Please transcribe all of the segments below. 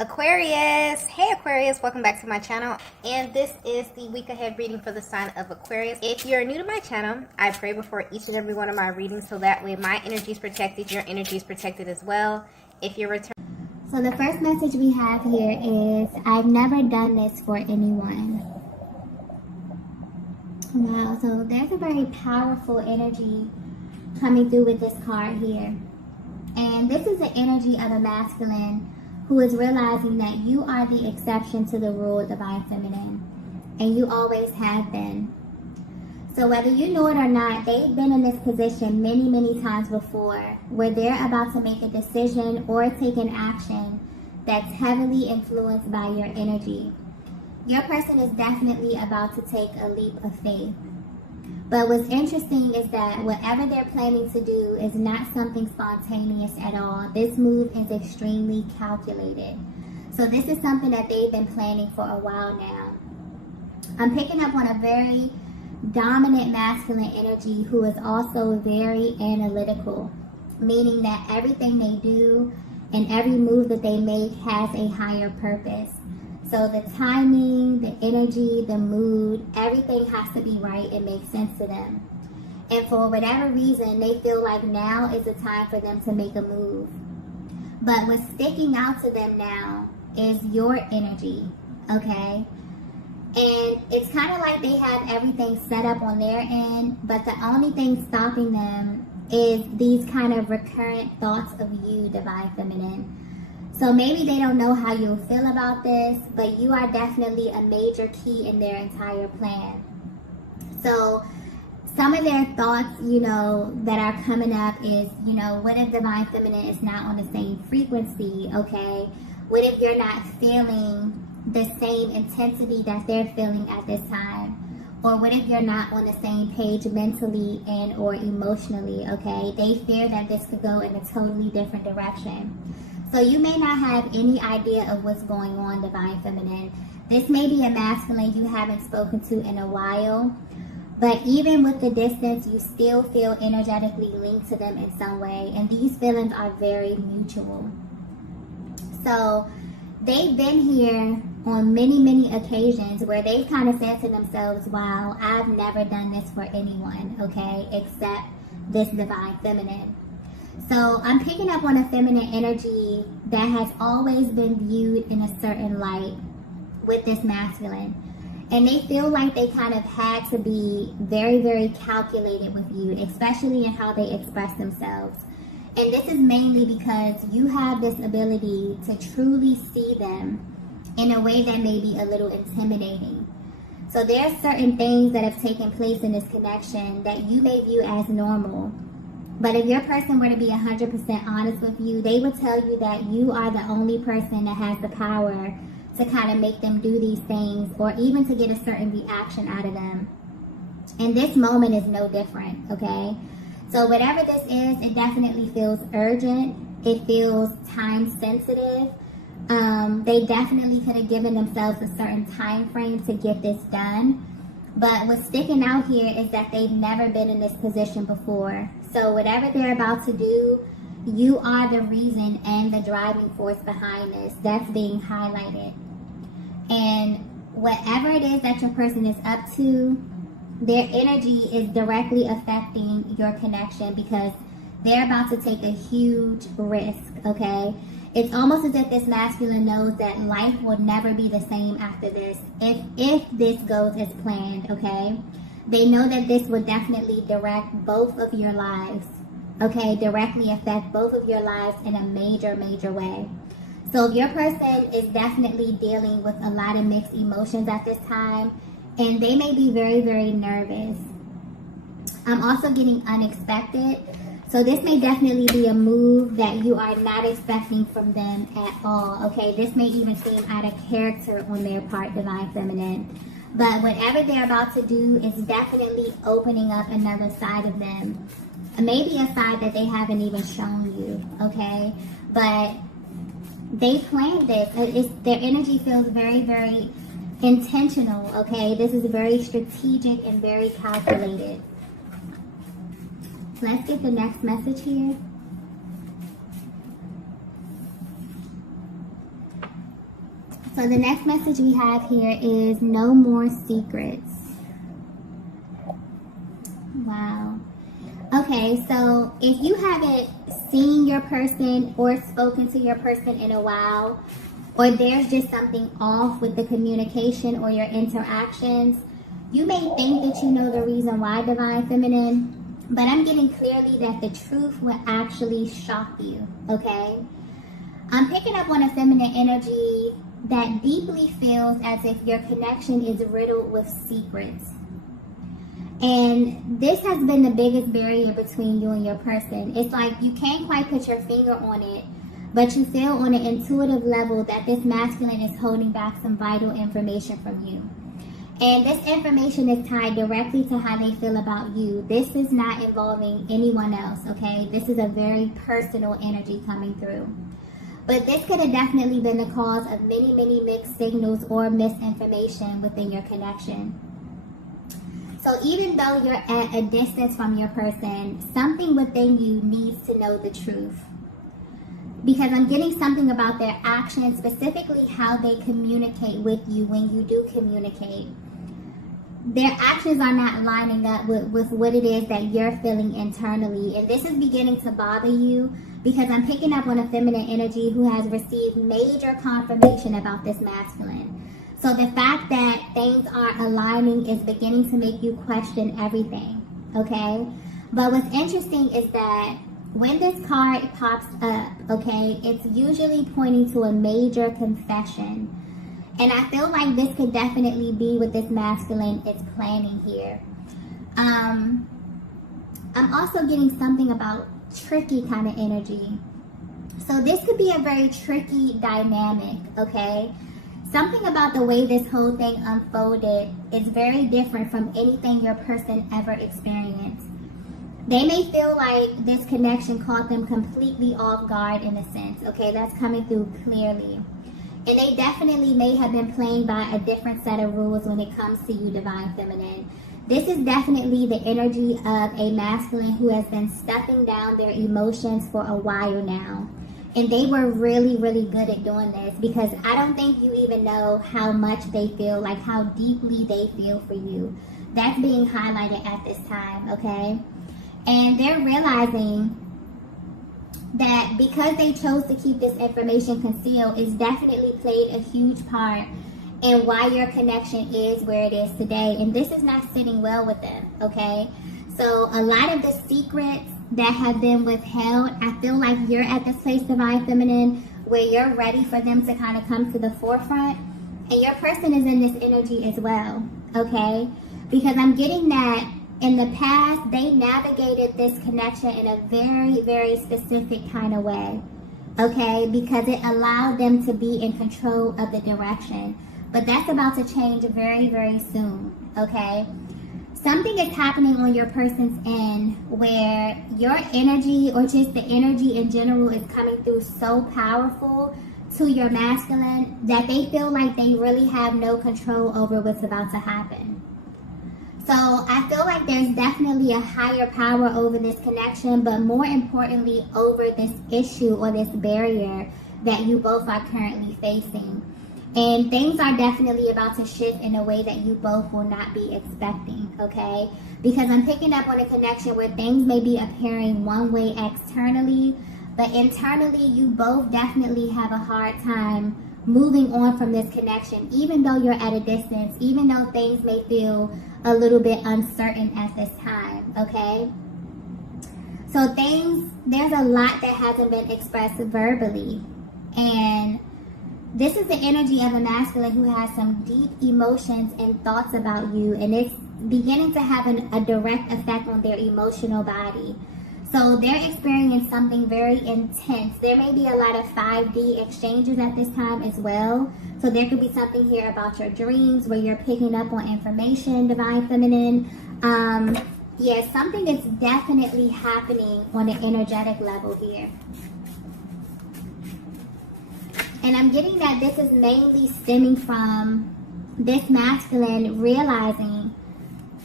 Aquarius, hey Aquarius, welcome back to my channel, and this is the week ahead reading for the sign of Aquarius. If you're new to my channel, I pray before each and every one of my readings so that way my energy is protected, your energy is protected as well. If you're So the first message we have here is, I've never done this for anyone. Wow, so there's a very powerful energy coming through with this card here. And this is the energy of a masculine who is realizing that you are the exception to the rule, divine feminine. And you always have been. So whether you know it or not, they've been in this position many, many times before where they're about to make a decision or take an action that's heavily influenced by your energy. Your person is definitely about to take a leap of faith. But what's interesting is that whatever they're planning to do is not something spontaneous at all. This move is extremely calculated. So this is something that they've been planning for a while now. I'm picking up on a very dominant masculine energy who is also very analytical, meaning that everything they do and every move that they make has a higher purpose. So the timing, the energy, the mood, everything has to be right and make sense to them. And for whatever reason, they feel like now is the time for them to make a move. But what's sticking out to them now is your energy, okay? And it's kind of like they have everything set up on their end, but the only thing stopping them is these kind of recurrent thoughts of you, divine feminine. So maybe they don't know how you'll feel about this, but you are definitely a major key in their entire plan. So some of their thoughts, that are coming up is, what if divine feminine is not on the same frequency, okay? What if you're not feeling the same intensity that they're feeling at this time? Or what if you're not on the same page mentally and or emotionally, okay? They fear that this could go in a totally different direction. So you may not have any idea of what's going on, divine feminine. This may be a masculine you haven't spoken to in a while, but even with the distance, you still feel energetically linked to them in some way, and these feelings are very mutual. So they've been here on many, many occasions where they've kind of said to themselves, wow, I've never done this for anyone, okay, except this divine feminine. So I'm picking up on a feminine energy that has always been viewed in a certain light with this masculine. And they feel like they kind of had to be very, very calculated with you, especially in how they express themselves. And this is mainly because you have this ability to truly see them in a way that may be a little intimidating. So there are certain things that have taken place in this connection that you may view as normal. But if your person were to be 100% honest with you, they would tell you that you are the only person that has the power to kind of make them do these things or even to get a certain reaction out of them. And this moment is no different, okay? So whatever this is, it definitely feels urgent. It feels time sensitive. They definitely could have given themselves a certain time frame to get this done. But what's sticking out here is that they've never been in this position before. So whatever they're about to do, you are the reason and the driving force behind this. That's being highlighted. And whatever it is that your person is up to, their energy is directly affecting your connection because they're about to take a huge risk, okay? It's almost as if this masculine knows that life will never be the same after this, if this goes as planned, okay? They know that this will definitely direct both of your lives, okay? Directly affect both of your lives in a major, major way. So your person is definitely dealing with a lot of mixed emotions at this time, and they may be very, very nervous. I'm also getting unexpected. So this may definitely be a move that you are not expecting from them at all, okay? This may even seem out of character on their part, divine feminine. But whatever they're about to do is definitely opening up another side of them. Maybe a side that they haven't even shown you, okay? But they planned this. Their energy feels very, very intentional, okay? This is very strategic and very calculated. Let's get the next message here. So the next message we have here is no more secrets. Wow. Okay, so if you haven't seen your person or spoken to your person in a while, or there's just something off with the communication or your interactions, you may think that you know the reason why, Divine Feminine, but I'm getting clearly that the truth will actually shock you, okay? I'm picking up on a feminine energy that deeply feels as if your connection is riddled with secrets. And this has been the biggest barrier between you and your person. It's like you can't quite put your finger on it, but you feel on an intuitive level that this masculine is holding back some vital information from you. And this information is tied directly to how they feel about you. This is not involving anyone else, okay? This is a very personal energy coming through. But this could have definitely been the cause of many, many mixed signals or misinformation within your connection. So even though you're at a distance from your person, something within you needs to know the truth. Because I'm getting something about their actions, specifically how they communicate with you when you do communicate. Their actions are not lining up with what it is that you're feeling internally. And this is beginning to bother you because I'm picking up on a feminine energy who has received major confirmation about this masculine. So the fact that things aren't aligning is beginning to make you question everything, okay? But what's interesting is that when this card pops up, okay, it's usually pointing to a major confession. And I feel like this could definitely be what this masculine is planning here. I'm also getting something about tricky kind of energy. So this could be a very tricky dynamic, okay? Something about the way this whole thing unfolded is very different from anything your person ever experienced. They may feel like this connection caught them completely off guard in a sense, okay? That's coming through clearly. And they definitely may have been playing by a different set of rules when it comes to you, Divine Feminine. This is definitely the energy of a masculine who has been stuffing down their emotions for a while now. And they were really, really good at doing this because I don't think you even know how much they feel, like how deeply they feel for you. That's being highlighted at this time, okay? And they're realizing that because they chose to keep this information concealed, it's definitely played a huge part in why your connection is where it is today. And this is not sitting well with them, okay? So a lot of the secrets that have been withheld, I feel like you're at this place, Divine Feminine, where you're ready for them to kind of come to the forefront. And your person is in this energy as well, okay? Because I'm getting that in the past, they navigated this connection in a very, very specific kind of way, okay? Because it allowed them to be in control of the direction. But that's about to change very, very soon, okay? Something is happening on your person's end where your energy or just the energy in general is coming through so powerful to your masculine that they feel like they really have no control over what's about to happen. So I feel like there's definitely a higher power over this connection, but more importantly over this issue or this barrier that you both are currently facing. And things are definitely about to shift in a way that you both will not be expecting, okay? Because I'm picking up on a connection where things may be appearing one way externally, but internally you both definitely have a hard time moving on from this connection, even though you're at a distance, even though things may feel a little bit uncertain at this time, okay? So there's a lot that hasn't been expressed verbally. And this is the energy of a masculine who has some deep emotions and thoughts about you, and it's beginning to have a direct effect on their emotional body. So they're experiencing something very intense. There may be a lot of 5D exchanges at this time as well. So there could be something here about your dreams where you're picking up on information, Divine Feminine. Yeah, something is definitely happening on an energetic level here. And I'm getting that this is mainly stemming from this masculine realizing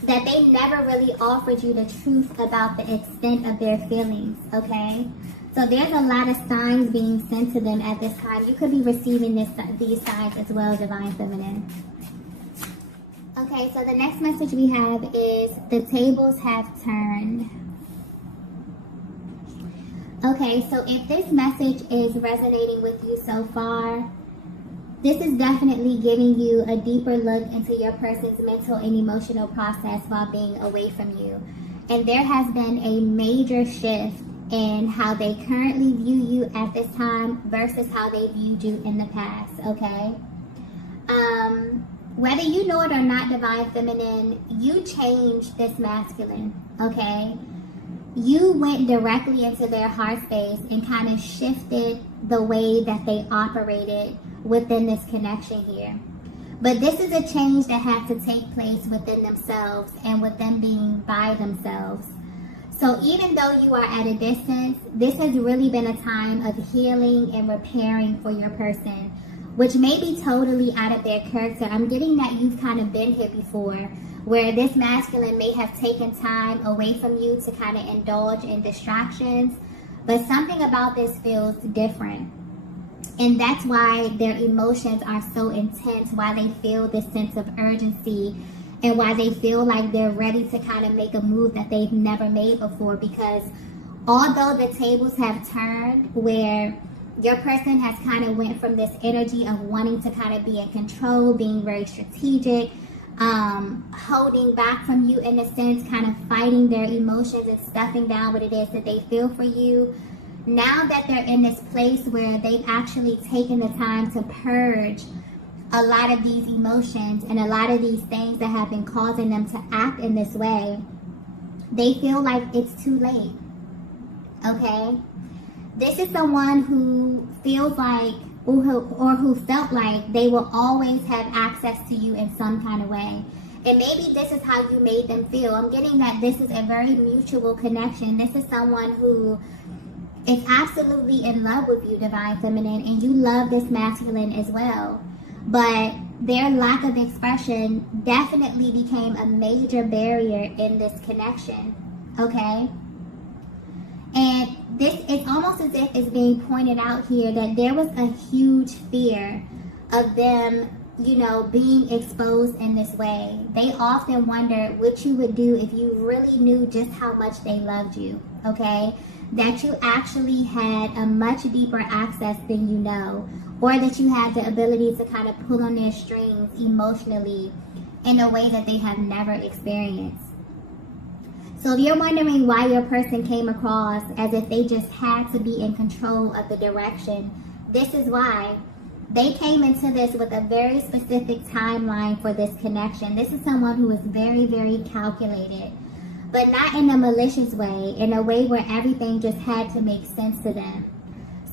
that they never really offered you the truth about the extent of their feelings, okay? So there's a lot of signs being sent to them at this time. You could be receiving these signs as well, Divine Feminine. Okay, so the next message we have is the tables have turned. Okay, so if this message is resonating with you so far, this is definitely giving you a deeper look into your person's mental and emotional process while being away from you. And there has been a major shift in how they currently view you at this time versus how they viewed you in the past, okay? Whether you know it or not, Divine Feminine, you changed this masculine, okay? You went directly into their heart space and kind of shifted the way that they operated within this connection here. But this is a change that had to take place within themselves and with them being by themselves. So even though you are at a distance, this has really been a time of healing and repairing for your person, which may be totally out of their character. I'm getting that you've kind of been here before, where this masculine may have taken time away from you to kind of indulge in distractions, but something about this feels different. And that's why their emotions are so intense, why they feel this sense of urgency, and why they feel like they're ready to kind of make a move that they've never made before. Because although the tables have turned, where your person has kind of went from this energy of wanting to kind of be in control, being very strategic, holding back from you in a sense, kind of fighting their emotions and stuffing down what it is that they feel for you. Now that they're in this place where they've actually taken the time to purge a lot of these emotions and a lot of these things that have been causing them to act in this way, they feel like it's too late, okay? This is someone who feels like, or who felt like they will always have access to you in some kind of way. And maybe this is how you made them feel. I'm getting that this is a very mutual connection. This is someone who is absolutely in love with you, Divine Feminine, and you love this masculine as well. But their lack of expression definitely became a major barrier in this connection, okay? And this is almost as if it's being pointed out here that there was a huge fear of them, you know, being exposed in this way. They often wondered what you would do if you really knew just how much they loved you, okay? That you actually had a much deeper access than you know, or that you had the ability to kind of pull on their strings emotionally in a way that they have never experienced. So if you're wondering why your person came across as if they just had to be in control of the direction, this is why. They came into this with a very specific timeline for this connection. This is someone who is very, very calculated, but not in a malicious way, in a way where everything just had to make sense to them.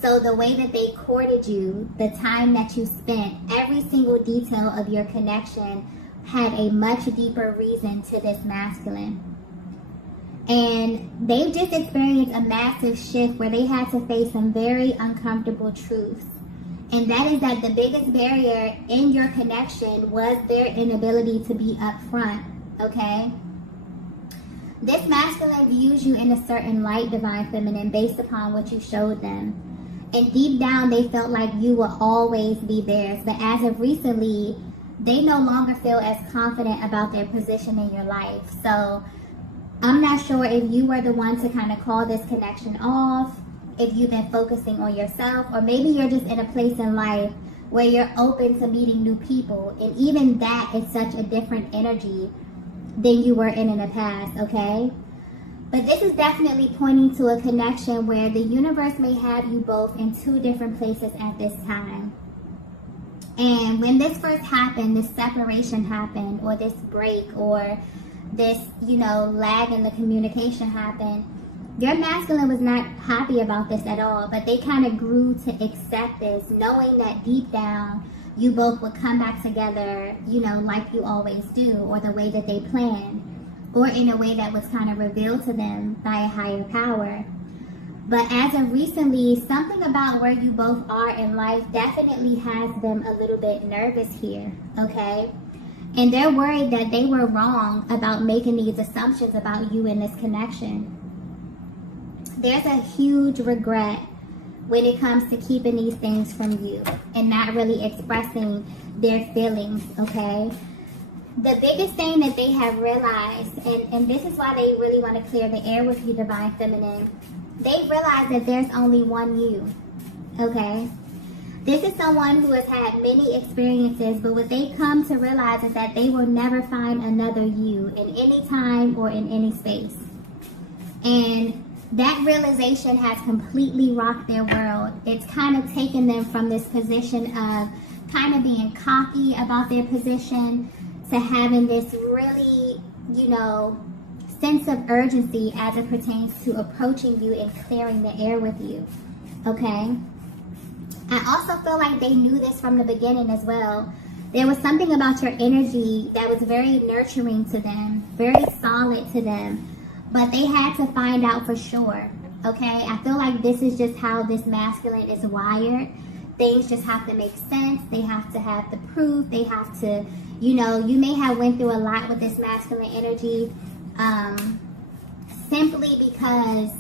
So the way that they courted you, the time that you spent, every single detail of your connection had a much deeper reason to this masculine. And they've just experienced a massive shift where they had to face some very uncomfortable truths. And that is that the biggest barrier in your connection was their inability to be upfront, okay? This masculine views you in a certain light, Divine Feminine, based upon what you showed them. And deep down, they felt like you will always be theirs. But as of recently, they no longer feel as confident about their position in your life. So I'm not sure if you were the one to kind of call this connection off, if you've been focusing on yourself, or maybe you're just in a place in life where you're open to meeting new people. And even that is such a different energy than you were in the past, okay? But this is definitely pointing to a connection where the universe may have you both in two different places at this time. And when this first happened, this separation happened, or this break, or this, you know, lag in the communication happened, your masculine was not happy about this at all, but they kind of grew to accept this, knowing that deep down, you both would come back together, you know, like you always do, or the way that they planned, or in a way that was kind of revealed to them by a higher power. But as of recently, something about where you both are in life definitely has them a little bit nervous here, okay? And they're worried that they were wrong about making these assumptions about you in this connection. there's a huge regret when it comes to keeping these things from you and not really expressing their feelings, okay? The biggest thing that they have realized, and this is why they really want to clear the air with you, Divine Feminine, they realize that there's only one you, okay? This is someone who has had many experiences, but what they come to realize is that they will never find another you in any time or in any space. And that realization has completely rocked their world. It's kind of taken them from this position of kind of being cocky about their position to having this really, you know, sense of urgency as it pertains to approaching you and clearing the air with you, okay? I also feel like they knew this from the beginning as well. There was something about your energy that was very nurturing to them, very solid to them, but they had to find out for sure, okay? I feel like this is just how this masculine is wired. Things just have to make sense. They have to have the proof. They have to, you know, you may have went through a lot with this masculine energy simply because,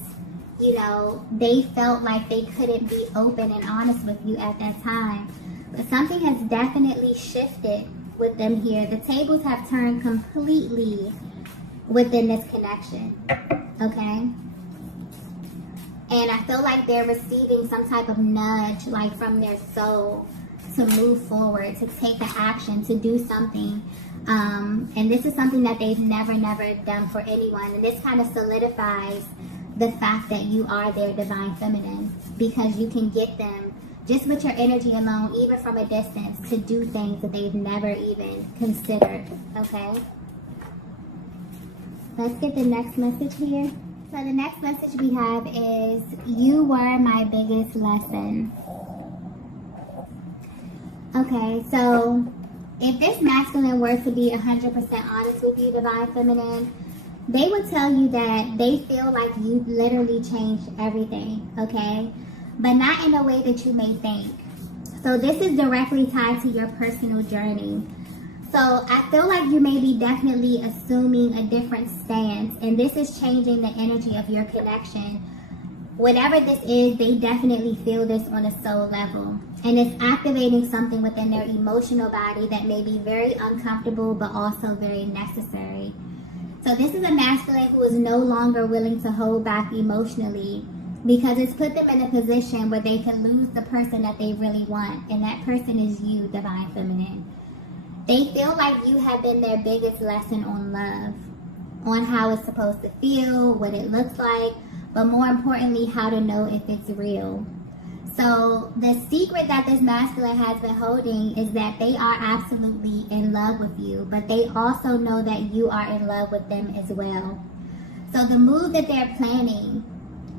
you know, they felt like they couldn't be open and honest with you at that time. But something has definitely shifted with them here. The tables have turned completely within this connection, okay? And I feel like they're receiving some type of nudge, like from their soul, to move forward, to take the action, to do something. And this is something that they've never done for anyone. And this kind of solidifies the fact that you are their Divine Feminine, because you can get them, just with your energy alone, even from a distance, to do things that they've never even considered, okay? Let's get the next message here. So the next message we have is, you were my biggest lesson. Okay, so if this masculine were to be 100% honest with you, Divine Feminine, they would tell you that they feel like you literally changed everything, okay? But not in a way that you may think. So this is directly tied to your personal journey. So I feel like you may be definitely assuming a different stance, and this is changing the energy of your connection. Whatever this is, they definitely feel this on a soul level. And it's activating something within their emotional body that may be very uncomfortable, but also very necessary. So this is a masculine who is no longer willing to hold back emotionally, because it's put them in a position where they can lose the person that they really want. And that person is you, Divine Feminine. They feel like you have been their biggest lesson on love, on how it's supposed to feel, what it looks like, but more importantly, how to know if it's real. So the secret that this masculine has been holding is that they are absolutely in love with you, but they also know that you are in love with them as well. So the move that they're planning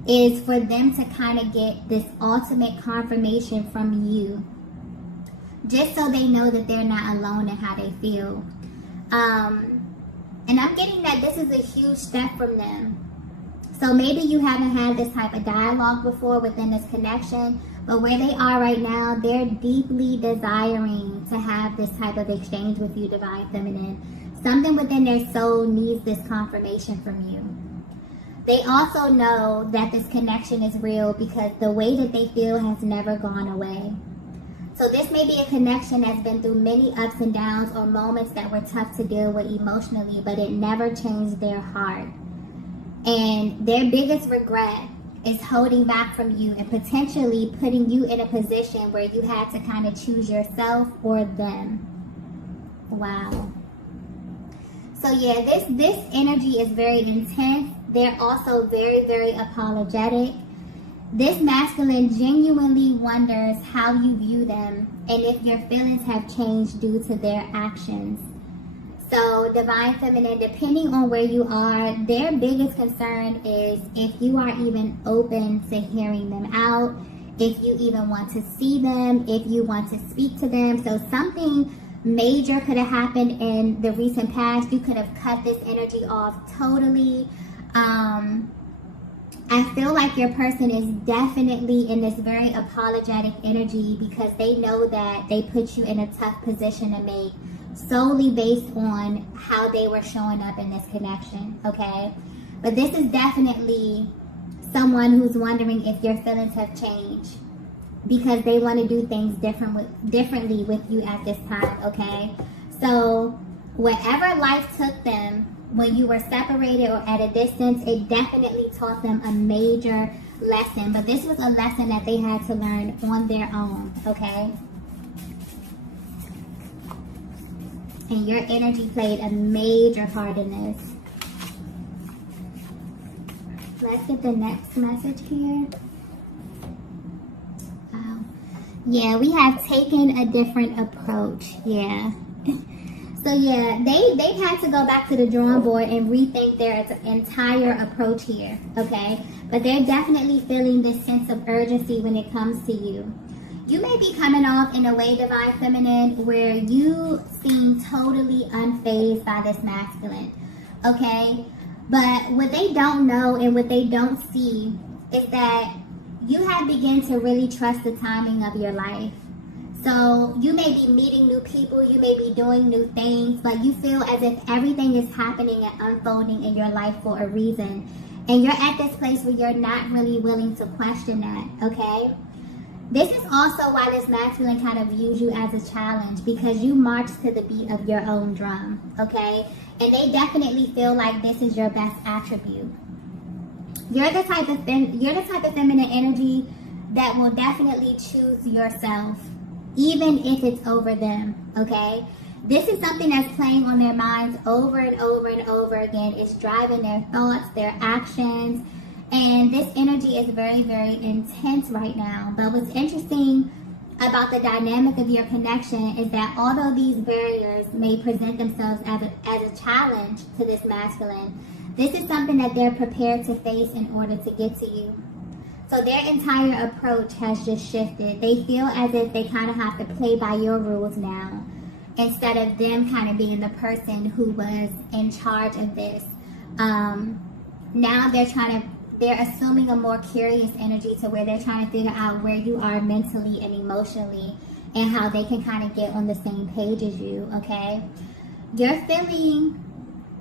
is for them to kind of get this ultimate confirmation from you, just so they know that they're not alone in how they feel. And I'm getting that this is a huge step from them. So maybe you haven't had this type of dialogue before within this connection, but where they are right now, they're deeply desiring to have this type of exchange with you, Divine Feminine. Something within their soul needs this confirmation from you. They also know that this connection is real because the way that they feel has never gone away. So this may be a connection that's been through many ups and downs, or moments that were tough to deal with emotionally, but it never changed their heart. And their biggest regret is holding back from you and potentially putting you in a position where you had to kind of choose yourself or them. Wow. So yeah, this energy is very intense. They're also very apologetic. This masculine genuinely wonders how you view them and if your feelings have changed due to their actions. So Divine Feminine, depending on where you are, their biggest concern is if you are even open to hearing them out, if you even want to see them, if you want to speak to them. So something major could have happened in the recent past. You could have cut this energy off totally. I feel like your person is definitely in this very apologetic energy because they know that they put you in a tough position to make solely based on how they were showing up in this connection, okay? But this is definitely someone who's wondering if your feelings have changed, because they want to do things differently with you at this time, okay? So wherever life took them when you were separated or at a distance, it definitely taught them a major lesson. But this was a lesson that they had to learn on their own, okay? And your energy played a major part in this. Let's get the next message here. Yeah, we have taken a different approach. Yeah. So yeah, they had to go back to the drawing board and rethink their entire approach here, okay? But they're definitely feeling this sense of urgency when it comes to you. You may be coming off in a way, Divine Feminine, where you seem totally unfazed by this masculine, okay? But what they don't know and what they don't see is that you have begun to really trust the timing of your life. So you may be meeting new people, you may be doing new things, but you feel as if everything is happening and unfolding in your life for a reason. And you're at this place where you're not really willing to question that, okay? This is also why this masculine kind of views you as a challenge, because you march to the beat of your own drum, okay? And they definitely feel like this is your best attribute. You're the type of feminine energy that will definitely choose yourself, even if it's over them, okay? This is something that's playing on their minds over and over and over again. It's driving their thoughts, their actions, and this energy is very, very intense right now. But what's interesting about the dynamic of your connection is that although these barriers may present themselves as a challenge to this masculine, this is something that they're prepared to face in order to get to you. So their entire approach has just shifted. They feel as if they kind of have to play by your rules now, instead of them kind of being the person who was in charge of this. Now they're assuming a more curious energy to where they're trying to figure out where you are mentally and emotionally and how they can kind of get on the same page as you, okay? You're feeling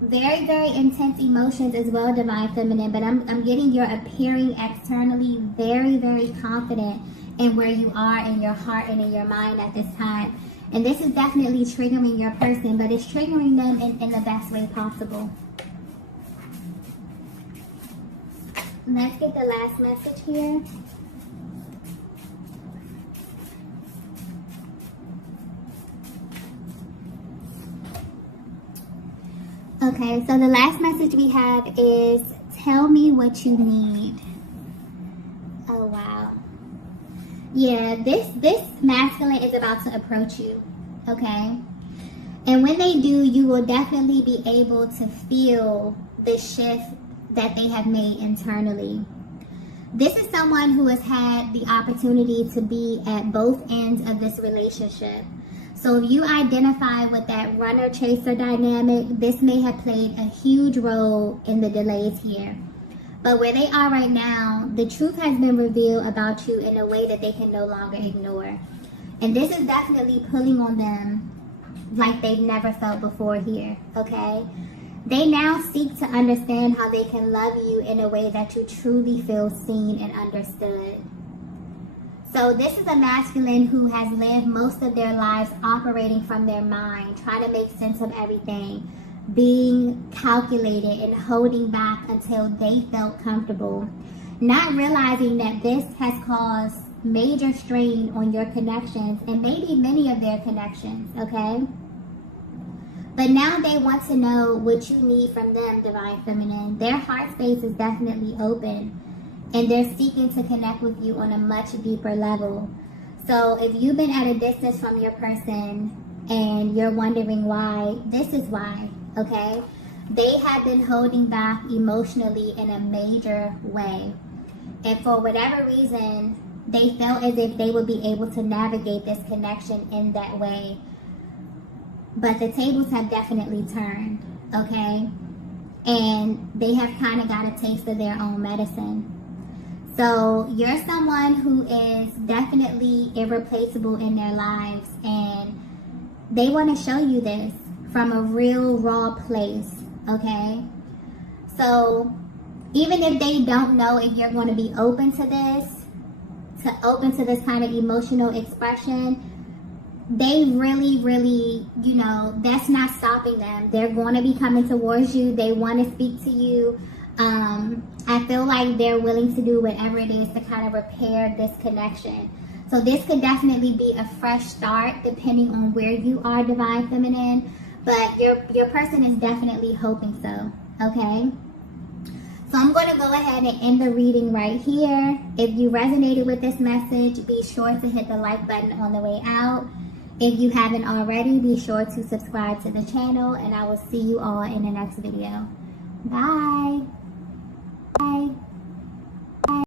very, very intense emotions as well, Divine Feminine, but I'm getting you're appearing externally very, very confident in where you are in your heart and in your mind at this time. And this is definitely triggering your person, but it's triggering them in the best way possible. Let's get the last message here. Okay, so the last message we have is, tell me what you need. Oh, wow. Yeah, this masculine is about to approach you, okay? And when they do, you will definitely be able to feel the shift that they have made internally. This is someone who has had the opportunity to be at both ends of this relationship. So if you identify with that runner-chaser dynamic, this may have played a huge role in the delays here. But where they are right now, the truth has been revealed about you in a way that they can no longer ignore. And this is definitely pulling on them like they've never felt before here, okay? They now seek to understand how they can love you in a way that you truly feel seen and understood. So this is a masculine who has lived most of their lives operating from their mind, trying to make sense of everything, being calculated and holding back until they felt comfortable, not realizing that this has caused major strain on your connections and maybe many of their connections, okay? But now they want to know what you need from them, Divine Feminine. Their heart space is definitely open, and they're seeking to connect with you on a much deeper level. So if you've been at a distance from your person and you're wondering why, this is why, okay? They have been holding back emotionally in a major way. And for whatever reason, they felt as if they would be able to navigate this connection in that way. But the tables have definitely turned, okay? And they have kind of got a taste of their own medicine. So you're someone who is definitely irreplaceable in their lives, and they want to show you this from a real raw place, okay? So even if they don't know if you're going to be open to this kind of emotional expression, they really, you know, that's not stopping them. They're going to be coming towards you. They want to speak to you. I feel like they're willing to do whatever it is to kind of repair this connection. So this could definitely be a fresh start depending on where you are, Divine Feminine. But your person is definitely hoping so, okay? So I'm going to go ahead and end the reading right here. If you resonated with this message, be sure to hit the like button on the way out. If you haven't already, be sure to subscribe to the channel, and I will see you all in the next video. Bye. Bye.